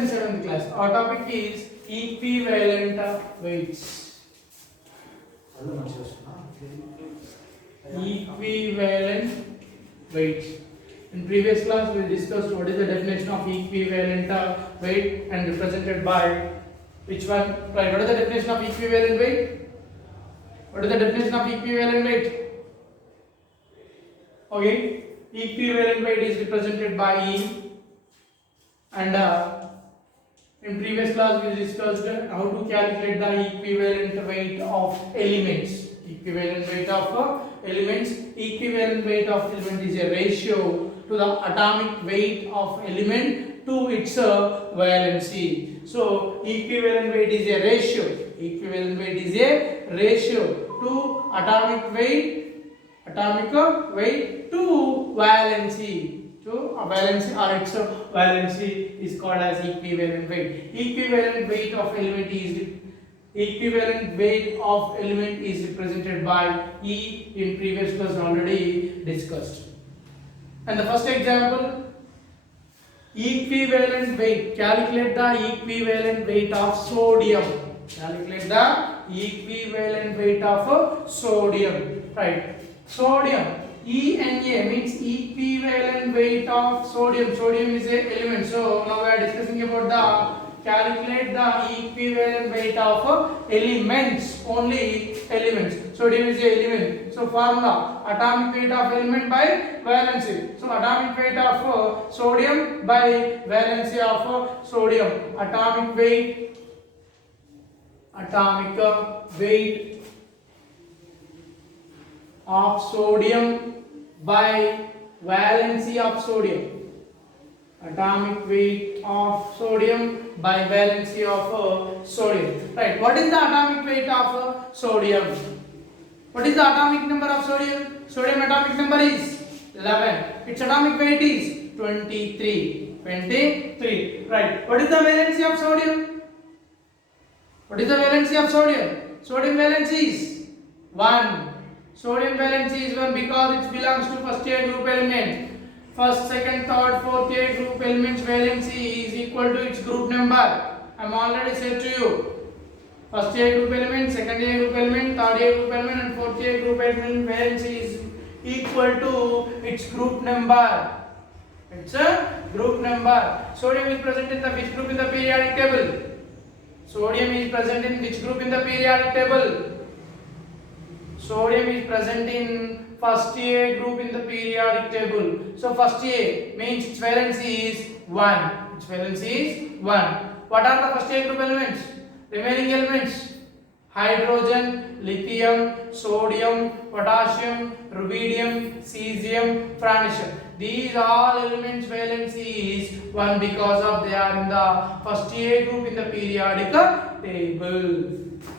and 7th class. Our topic is equivalent weights. Equivalent weights. In previous class, we discussed what is the definition of equivalent weight and represented by which one? Right. What is the definition of equivalent weight? What is the definition of equivalent weight? Okay. Equivalent weight is represented by E. And in previous class we discussed how to calculate the equivalent weight of elements. Equivalent weight of elements. Equivalent weight of element is a ratio to the atomic weight of element to its valency. So equivalent weight is a ratio. Equivalent weight is a ratio to atomic weight to valency. To a valency or its valency is called as equivalent weight. Equivalent weight of element is represented by E. In previous class already discussed. And the first example, equivalent weight. Calculate the equivalent weight of sodium. Calculate the equivalent weight of sodium. Right. Sodium. ENA means equivalent weight of sodium. Sodium is an element. So now we are discussing about the calculate the equivalent weight of elements. Only elements. Sodium is an element. So formula: atomic weight of element by valency. So atomic weight of sodium by valency of sodium. Atomic weight of sodium by valency of sodium. Atomic weight of sodium by valency of sodium. Right. What is the atomic weight of sodium? What is the atomic number of sodium? Sodium atomic number is 11. Its atomic weight is 23. 23. Right. What is the valency of sodium? What is the valency of sodium? Sodium valency is 1. Sodium valency is 1 because it belongs to first A group element. First, second, third, fourth A group elements valency is equal to its group number. I am already said to you. First A group element, second A group element, third A group element and fourth A group element valency is equal to its group number. It's a group number. Sodium is present in the which group in the periodic table? Sodium is present in which group in the periodic table? Sodium is present in first A group in the periodic table. So first A means its valency is 1. Its valency is 1. What are the first A group elements? Remaining elements: hydrogen, lithium, sodium, potassium, rubidium, cesium, francium. These all elements valency is 1 because of they are in the first A group in the periodic table.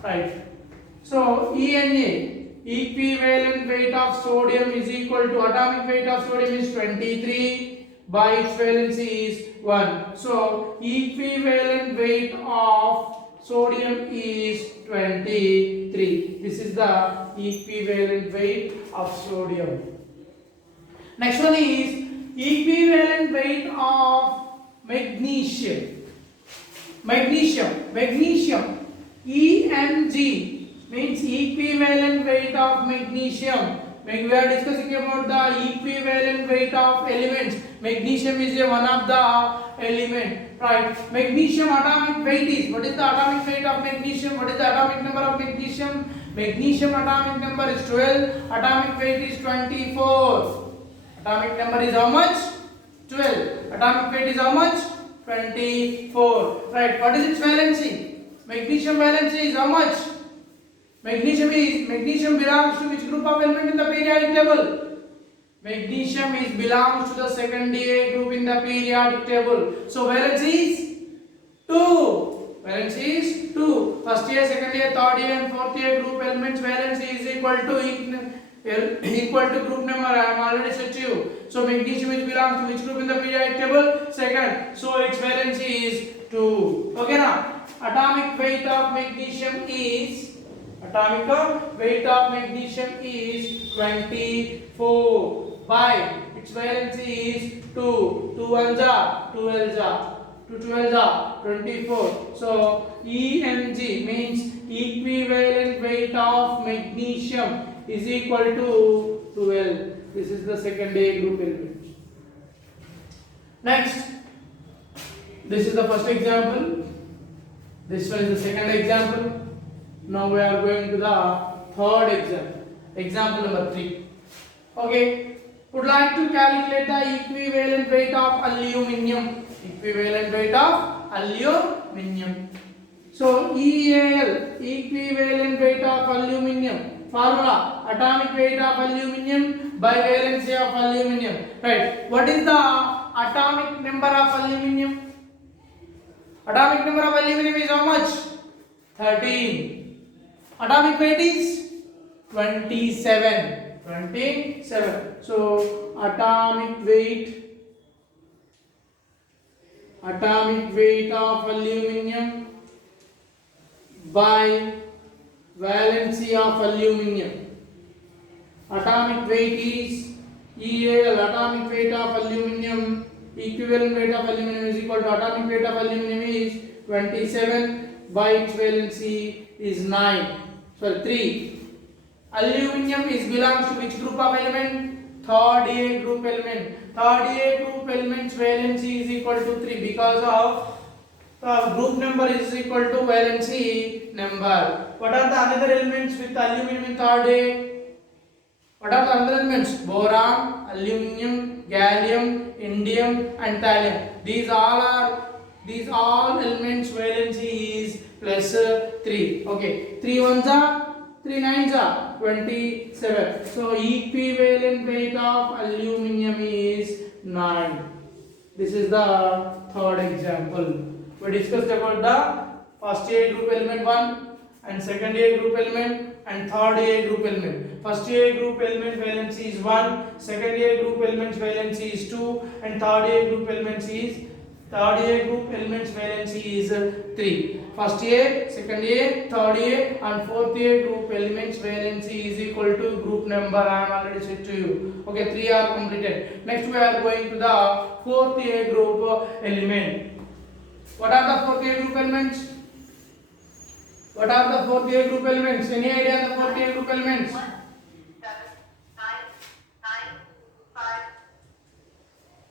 Right. So ENA, equivalent weight of sodium is equal to atomic weight of sodium is 23 by its valency is 1. So equivalent weight of sodium is 23. This is the equivalent weight of sodium. Next one is equivalent weight of magnesium. Magnesium. EMG means equivalent weight of magnesium. We are discussing about the equivalent weight of elements. Magnesium is one of the element. Right. Magnesium atomic weight is. What is the atomic weight of magnesium? What is the atomic number of magnesium? Magnesium atomic number is 12. Atomic weight is 24. Atomic number is how much? 12. Atomic weight is how much? 24. Right. What is its valency? Magnesium valency is how much? Magnesium belongs to which group of element in the periodic table? Magnesium belongs to the second A group in the periodic table. So valency is 2. Valency is 2. First A, second A, third A and fourth A group elements valency is equal to group number. I am already said to you. So magnesium belongs to which group in the periodic table? Second. So its valency is 2. Okay now. Atomic weight of magnesium is 24 by its valency is 2. 2 ones are 2 L's are 2 12 are 24. So EMG means equivalent weight of magnesium is equal to 12. This is the second A group element. Next, this is the first example. This one is the second example. Now we are going to the third example. Example number 3. Okay. Would like to calculate the equivalent weight of aluminium. Equivalent weight of aluminium. So EAL, equivalent weight of aluminium. Formula: atomic weight of aluminium by valency of aluminium. Right. What is the atomic number of aluminium? Atomic number of aluminium is how much? 13. Atomic weight is 27. 27. So atomic weight of aluminium by valency of aluminium. Atomic weight is EAL, atomic weight of aluminium, equivalent weight of aluminium is equal to atomic weight of aluminium is 27 by its valency is 3. Aluminium belongs to which group of element? Third A group element. Third A group element's valency is equal to 3 because of group number is equal to valency number. What are the other elements with aluminium in third A? What are the other elements? Boron, aluminium, gallium, indium and thallium. These all elements valency is plus 3. Okay. 3 ones are 3 nines are 27. So equivalent weight of aluminium is 9. This is the third example. We discussed about the first A group element 1 and second A group element and third A group element. First A group element valency is 1, second A group element's valency is 2 and third A group elements valency is 3. First A, second A, third A and fourth A group elements valency is equal to group number. I am already said to you. Okay, 3 are completed. Next we are going to the fourth A group element. What are the fourth A group elements? What are the fourth A group elements? Any idea the fourth A group elements? 1, 7, 9, 5.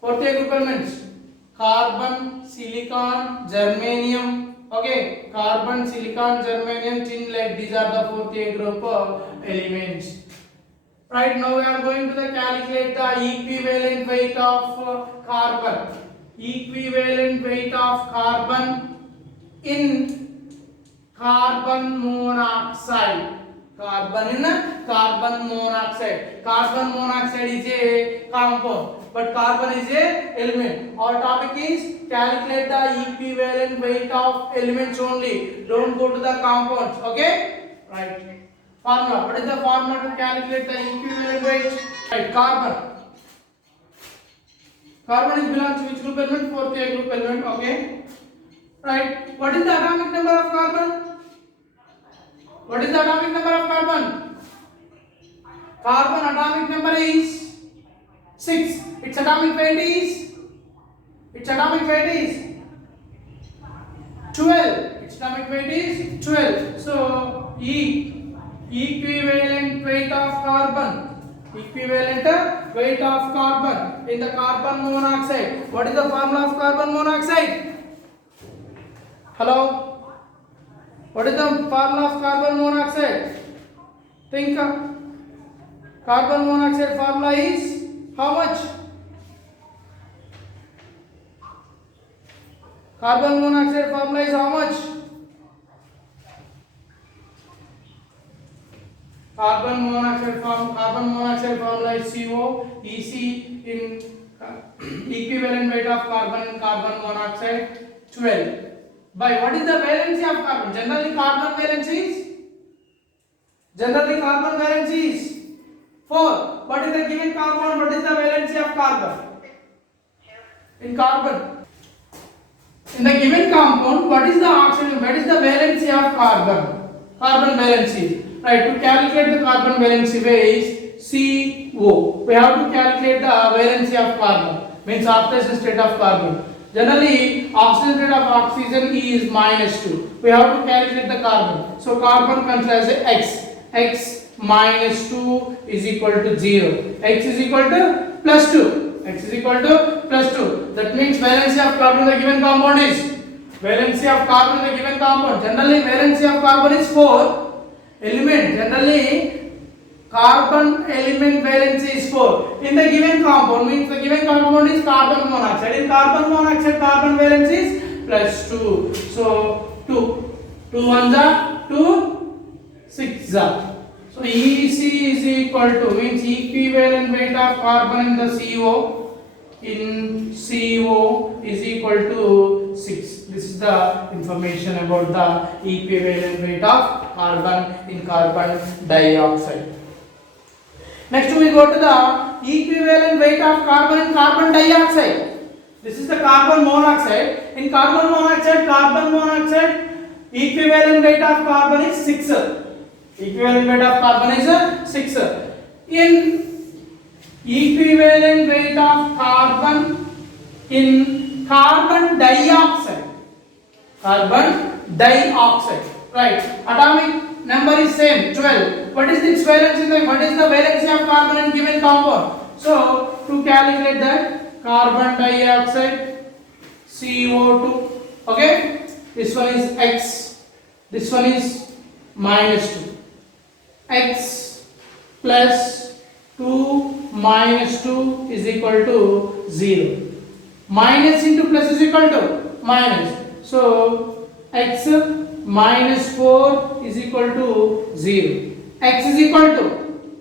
Fourth A group elements: carbon, silicon, germanium. Okay, carbon, silicon, germanium, tin lead. These are the fourth A group elements. Right now we are going to calculate the equivalent weight of carbon. Equivalent weight of carbon in carbon monoxide. Carbon in carbon monoxide. Carbon monoxide is a compound, but carbon is a element. Our topic is calculate the equivalent weight of elements only. Don't go to the compounds. Okay? Right. Formula. What is the formula to calculate the equivalent weight? Right. Carbon. Carbon belongs to which group element? Fourth A group element. Okay. Right. What is the atomic number of carbon? What is the atomic number of carbon? Carbon atomic number is 6. Its atomic weight is 12. Its atomic weight is 12. So equivalent weight of carbon. Equivalent weight of carbon in the carbon monoxide. What is the formula of carbon monoxide? Hello? What is the formula of carbon monoxide? Think. Carbon monoxide formula is how much? Carbon monoxide formula is how much? Carbon monoxide formula is CO. EC in equivalent weight of carbon in carbon monoxide 12. By what is the valency of carbon? Generally carbon valency is 4. What is the given compound? What is the valency of carbon? In carbon. In the given compound, what is the oxygen? What is the valency of carbon? Carbon valency. Right. To calculate the carbon valency is CO. We have to calculate the valency of carbon. Means oxidation state of carbon. Generally, oxygen rate of oxygen is -2. We have to calculate the carbon. So carbon considers as x. X minus 2 is equal to 0. X is equal to plus 2. X is equal to plus 2. That means valency of carbon in the given compound is valency of carbon in the given compound. Generally, valency of carbon is 4 element. Generally, carbon element valency is 4 in the given compound, means the given compound is carbon monoxide. In carbon monoxide, carbon valency is plus 2. So 2 ones are 2, 6 are. So EC is equal to, means equivalent weight of carbon in the CO is equal to 6. This is the information about the equivalent weight of carbon in carbon dioxide. Next we go to the equivalent weight of carbon in carbon dioxide. This is the carbon monoxide. In carbon monoxide equivalent weight of carbon is 6. Equivalent weight of carbon is 6. In equivalent weight of carbon in carbon dioxide, right? Atomic number is same, 12. What is its valency? What is the valency of carbon in given compound? So to calculate that, carbon dioxide CO2. Okay, this one is X, this one is -2. X plus 2 minus 2 is equal to 0. Minus into plus is equal to minus. So X minus 4 is equal to 0. X is equal to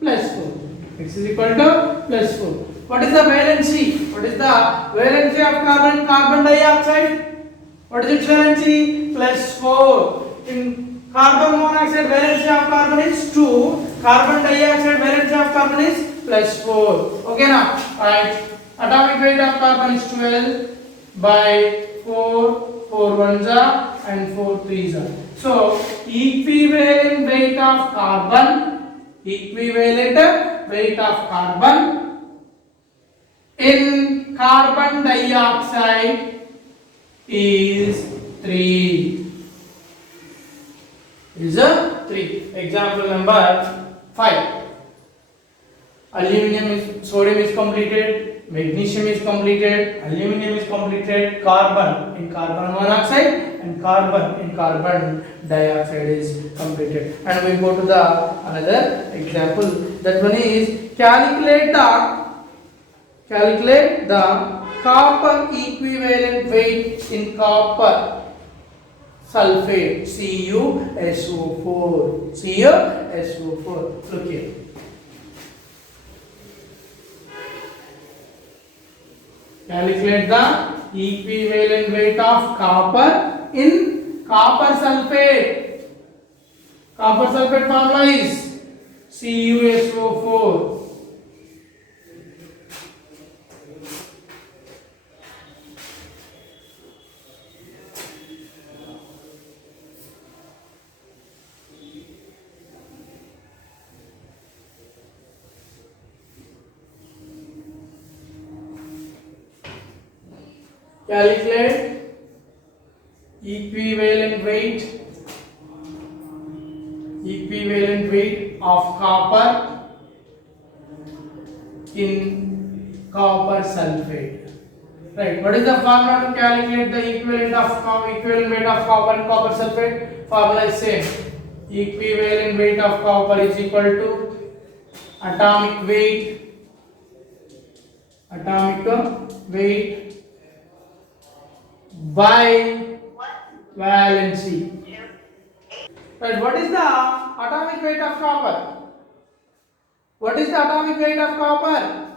plus 4. X is equal to plus 4. What is the valency? What is the valency of carbon in carbon dioxide? What is its valency? Plus 4. In carbon monoxide, valency of carbon is 2. Carbon dioxide, valency of carbon is plus 4. Okay now, right? Atomic weight of carbon is 12 by 4. 4 ones are and 4 threes are. So equivalent weight of carbon in carbon dioxide is 3. Is a 3. Example number 5. Sodium is completed, magnesium is completed, aluminum is completed, carbon in carbon monoxide and carbon in carbon dioxide is completed. And we go to the another example. That one is calculate the copper equivalent weight in copper sulfate CuSO4. CuSO4. Look here. Calculate the equivalent weight of copper in copper sulfate. Copper sulfate formula is CuSO4. Calculate equivalent weight of copper in copper sulfate. Right. What is the formula to calculate the equivalent weight of copper in copper sulfate? Formula is same. Equivalent weight of copper is equal to atomic weight by valency. Right, what is the atomic weight of copper? What is the atomic weight of copper?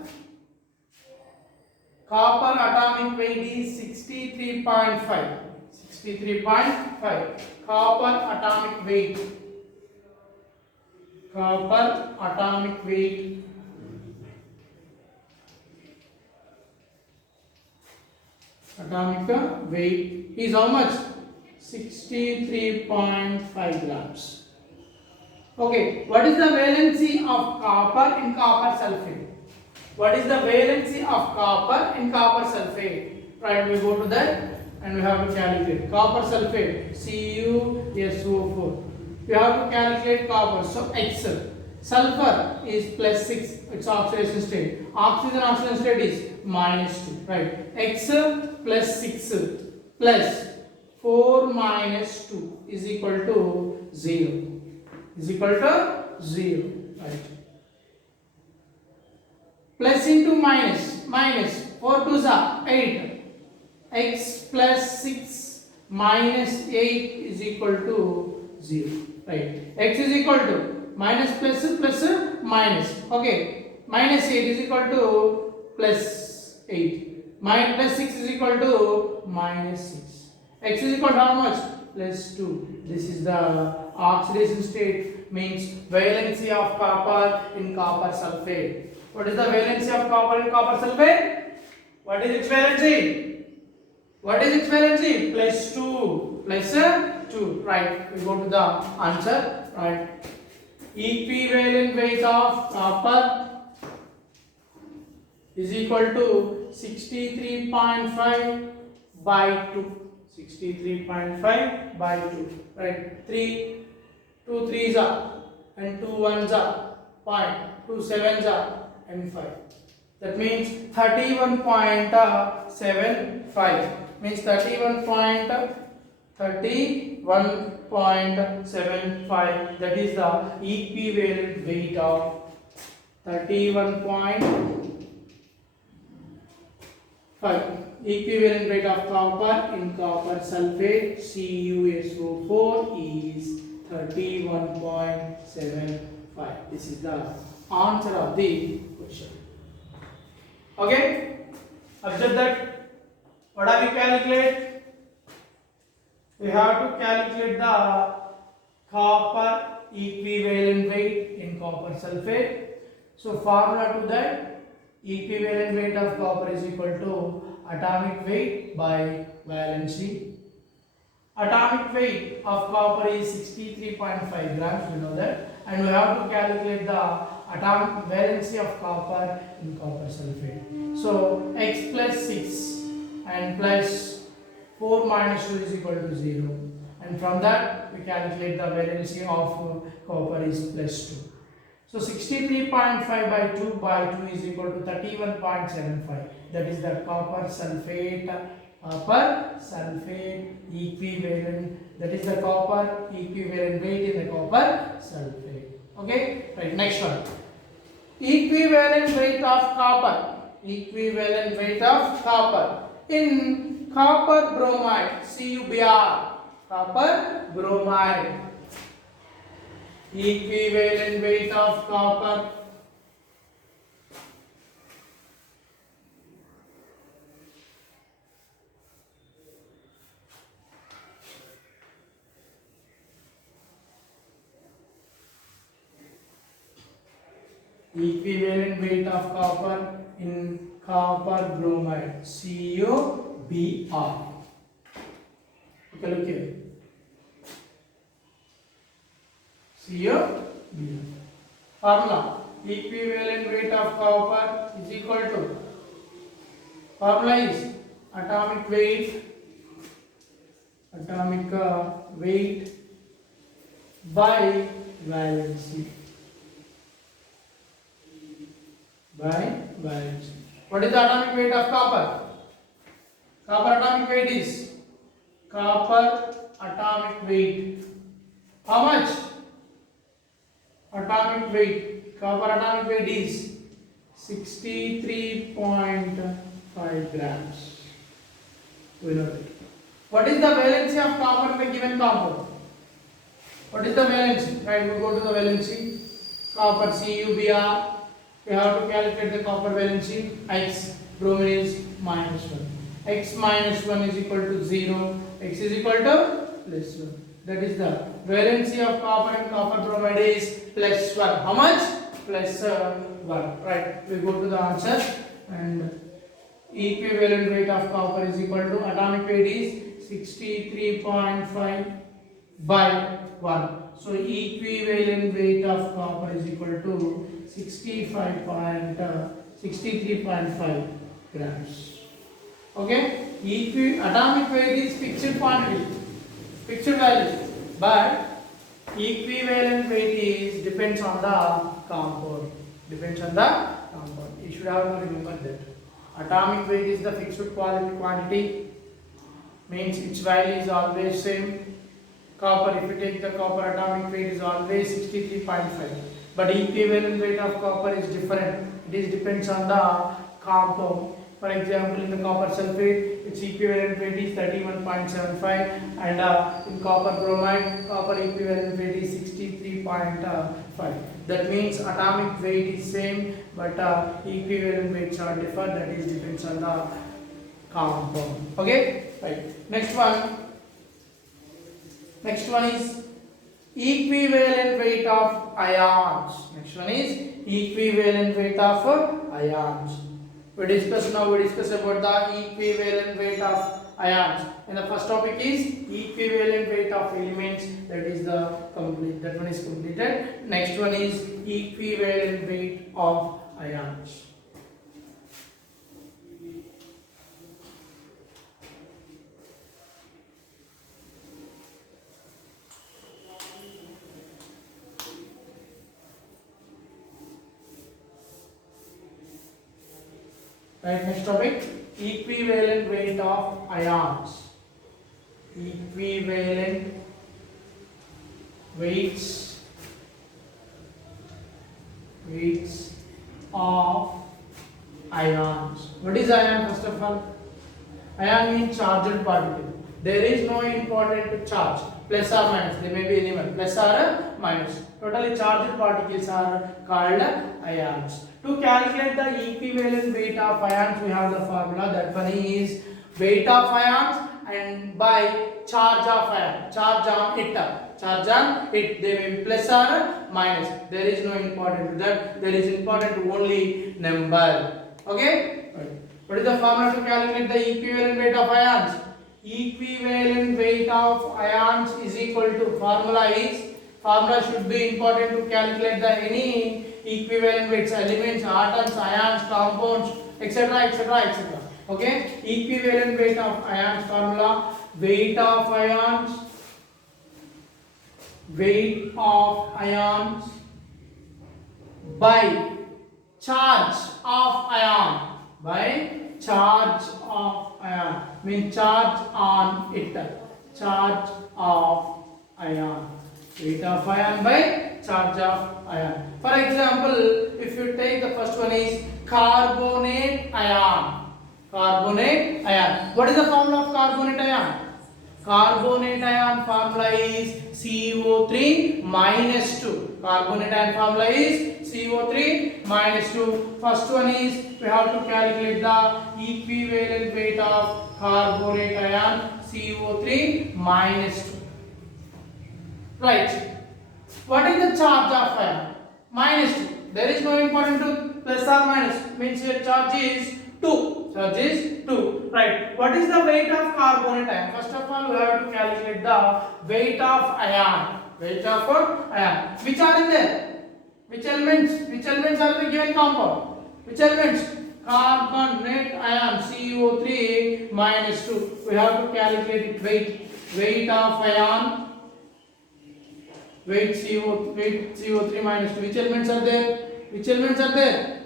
Copper atomic weight is 63.5. 63.5. Copper atomic weight is how much? 63.5 grams. Okay, what is the valency of copper in copper sulfate? What is the valency of copper in copper sulfate? Right, we go to that and we have to calculate copper sulfate CuSO4. We have to calculate copper. So X. Sulfur is plus 6, its oxidation state. Oxidation state is minus 2. Right. X plus 6 plus 4 minus 2 is equal to 0. Is equal to 0. Right. Plus into minus. Minus 4 2s are 8. X plus 6 minus 8 is equal to 0. Right. X is equal to minus plus minus. Okay. Minus 8 is equal to plus 8. Plus 6 is equal to minus 6. X is equal to how much? Plus 2. This is the oxidation state, means valency of copper in copper sulfate. What is the valency of copper in copper sulfate? What is its valency? What is its valency? Plus 2. Plus 2. Right. We go to the answer. Right. Equivalent weight of copper is equal to 63.5 by 2. 63.5 by 2. Right. 3, 2 3s are and 2 1s are point. 2 7s are and 5. That means 31.75. Means 31.75. That is the equivalent weight of 31.5. Equivalent weight of copper in copper sulfate CuSO4 is 31.75. This is the answer of the question. Okay, observe that. What do we calculate? We have to calculate the copper equivalent weight in copper sulfate. So formula to that, equivalent weight of copper is equal to atomic weight by valency. Atomic weight of copper is 63.5 grams, we know that, and we have to calculate the atomic valency of copper in copper sulfate. So X plus 6 and plus 4 minus 2 is equal to 0, and from that we calculate the valency of copper is plus 2. So 63.5 by 2 is equal to 31.75. That is the copper sulfate equivalent. That is the copper equivalent weight in the copper sulfate. Okay, right. Next one. Equivalent weight of copper. Equivalent weight of copper in copper bromide. CuBr. Copper bromide. Equivalent weight of copper equivalent weight of copper in copper bromide CuBr. Okay, look here. CuBr. Formula: equivalent weight of copper is equal to, formula is atomic weight by valency. What is the atomic weight of copper? Copper atomic weight is how much? Atomic weight. Copper atomic weight is 63.5 grams. We know it. What is the valency of copper in a given compound? What is the valency? Right, we go to the valency. Copper CuBr. We have to calculate the copper valency. X, bromine is -1. X -1 is equal to 0. X is equal to +1. That is the valency of copper and copper bromide is +1. How much? +1. Right. We go to the answer, and equivalent weight of copper is equal to, atomic weight is 63.5 by 1. So equivalent weight of copper is equal to 63.5 grams. Okay. atomic weight is fixed quantity, fixed value, but equivalent weight is depends on the compound. Depends on the compound. You should have to remember that. Atomic weight is the fixed quantity, means its value is always same. Copper, if you take the copper, atomic weight is always 63.5. But equivalent weight of copper is different. It is depends on the compound. For example, in the copper sulfate, its equivalent weight is 31.75, and in copper bromide, copper equivalent weight is 63.5. That means atomic weight is same, but equivalent weights are different. That is depends on the compound. Okay, right. Next one is equivalent weight of ions. Next one is equivalent weight of ions. We discuss about the equivalent weight of ions. And the first topic is equivalent weight of elements. That is the complete. That one is completed. Next one is equivalent weight of ions. Right, next topic, equivalent weight of ions. Equivalent weights of ions. What is ion first of all? Ion means charged particle. There is no important charge, plus or minus. They may be anyone, plus or minus. Totally charged particles are called ions. To calculate the equivalent weight of ions, we have the formula. That one is weight of ions and by charge of ion. Charge on it. Charge on it. They may be plus or minus. There is no important to that. There is important only number. Okay? What is the formula to calculate the equivalent weight of ions? Equivalent weight of ions is equal to formula should be important to calculate the any equivalent weights, elements, atoms, ions, compounds, etc., etc., etc. Okay, equivalent weight of ions formula: weight of ions by charge of ion, means charge on it, charge of ion. Weight of ion by charge of ion. For example, if you take the first one is carbonate ion. Carbonate ion. What is the formula of carbonate ion? Carbonate ion formula is CO3 minus 2. Carbonate ion formula is CO3 minus 2. First one is we have to calculate the equivalent weight of carbonate ion, CO3 minus 2. Right. What is the charge of ion? Minus 2. There is no important to plus or minus. Means your charge is 2. Charge is 2. Right. What is the weight of carbonate ion? First of all, we have to calculate the weight of ion. Weight of ion. Which are in there? Which elements? Which elements are the given compound? Which elements? Carbonate ion, CO3 minus 2. We have to calculate it. Weight of ion. Weight CO3 minus 2. Which elements are there? Which elements are there?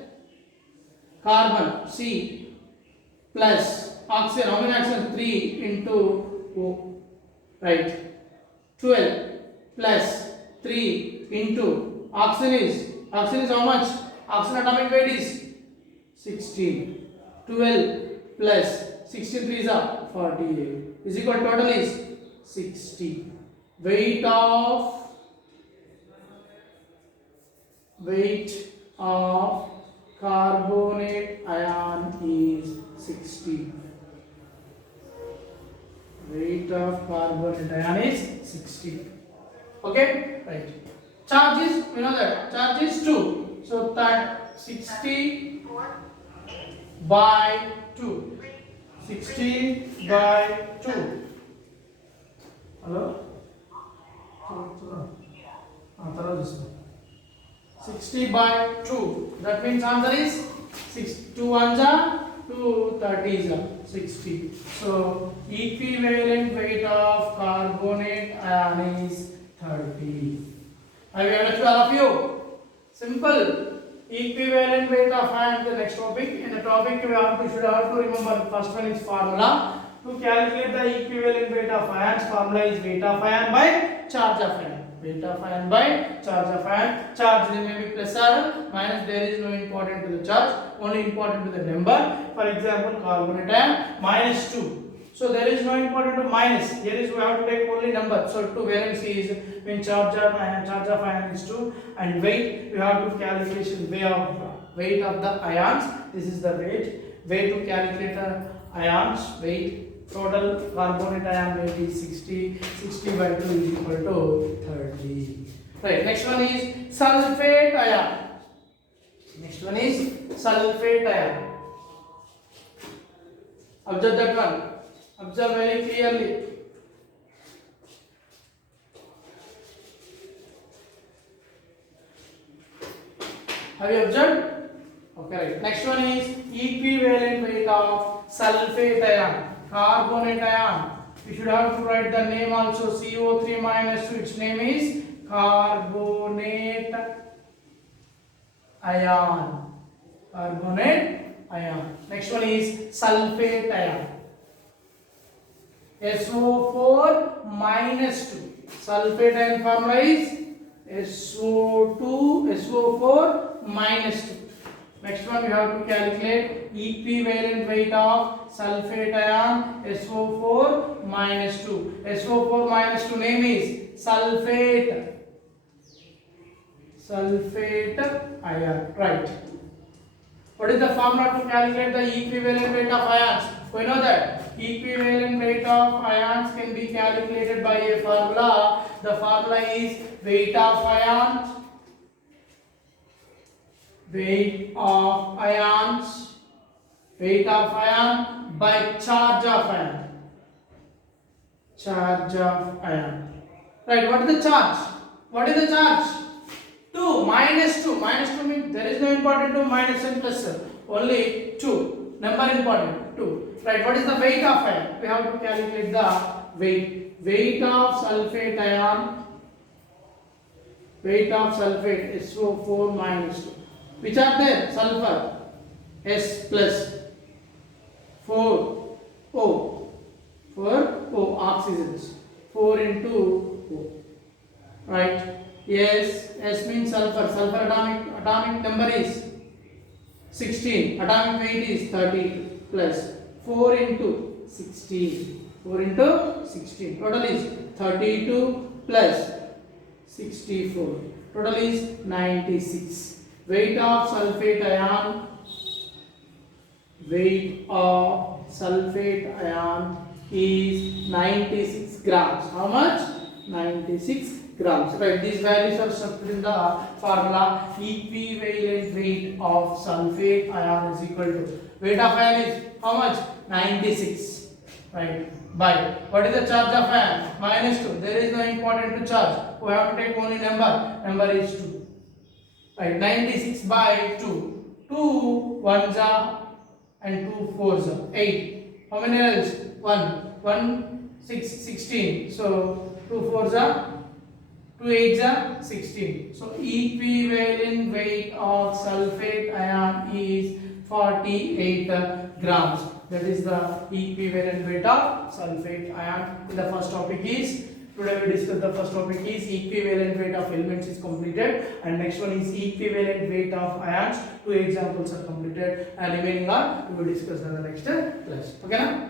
Carbon C plus oxygen. How many oxygen? 3 into O. Right. 12 plus 3 into oxygen is how much? Oxygen atomic weight is 16. 12 plus 16 3 is 48. Is equal total is 60. Weight of carbonate ion is 60. Weight of carbonate ion is 60. Okay, right. Charge is, you know that charge is 2. So that 60 by 2. 60 by 2. Hello? 60 by 2. That means answer is 6. 2 ones are 2 30s are. 60. So equivalent weight of carbonate ion is 30. Have you understood, all of you? Simple. Equivalent weight of ion. The next topic. In the topic we should have to remember. The first one is formula. To calculate the equivalent weight of ions, formula is weight of ion by charge of ion. Weight of ion by charge of ion. Charge may be plus or minus. There is no important to the charge. Only important to the number. For example, carbonate ion minus 2. So there is no important to minus. Here is we have to take only number. So 2 valence is when charge of ion is 2, and weight we have to calculation weight of the ions. This is the weight. Weight to calculate the ions weight. Total carbonate ion weight is 60. 60 by 2 is equal to 30. Right. Next one is sulfate ion. Next one is sulfate ion. Observe that one. Observe very clearly. Have you observed? Okay, right. Next one is equivalent weight of sulfate ion. Carbonate ion. You should have to write the name also. CO3 minus 2. Its name is carbonate ion. Carbonate ion. Next one is sulfate ion. SO4 minus 2. Sulfate ion formula is SO4 minus 2. Next one we have to calculate equivalent weight of sulfate ion SO4 minus 2. SO4 minus 2 name is sulfate. Sulfate ion. Right. What is the formula to calculate the equivalent weight of ions? We know that equivalent weight of ions can be calculated by a formula. The formula is weight of ions. Weight of ions. Weight of ion by charge of ion. Charge of ion. Right. What is the charge? What is the charge? 2 minus 2. Minus 2 means there is no important 2 minus and plus. Only 2. Number important 2. Right. What is the weight of ion? We have to calculate the weight. Weight of sulfate ion. Weight of sulfate SO4 minus 2. Which are there? Sulfur S plus 4 O. 4 O oxygens. 4 into O. Right. Yes. S means sulfur. Sulfur atomic number is 16. Atomic weight is 30 plus 4 into 16. 4 into 16. Total is 32 plus 64. Total is 96. Weight of sulfate ion. Weight of sulfate ion is 96 grams. How much? 96 grams. Right. These values are substituted in the formula. Equivalent weight of sulfate ion is equal to weight of ion is how much? 96. Right. By what is the charge of ion? Minus 2. There is no important to charge. We have to take only number. Number is 2. Right. 96 by 2. 2 1s are and 2 4s are 8. How many else? 1. 1 6 16. So 2 4s are 2 8s are 16. So equivalent weight of sulfate ion is 48 grams. That is the equivalent weight of sulfate ion. The first topic is, today we discuss the first topic is equivalent weight of elements is completed, and next one is equivalent weight of ions. 2 examples are completed, and remaining are we will discuss in the next class. Okay na?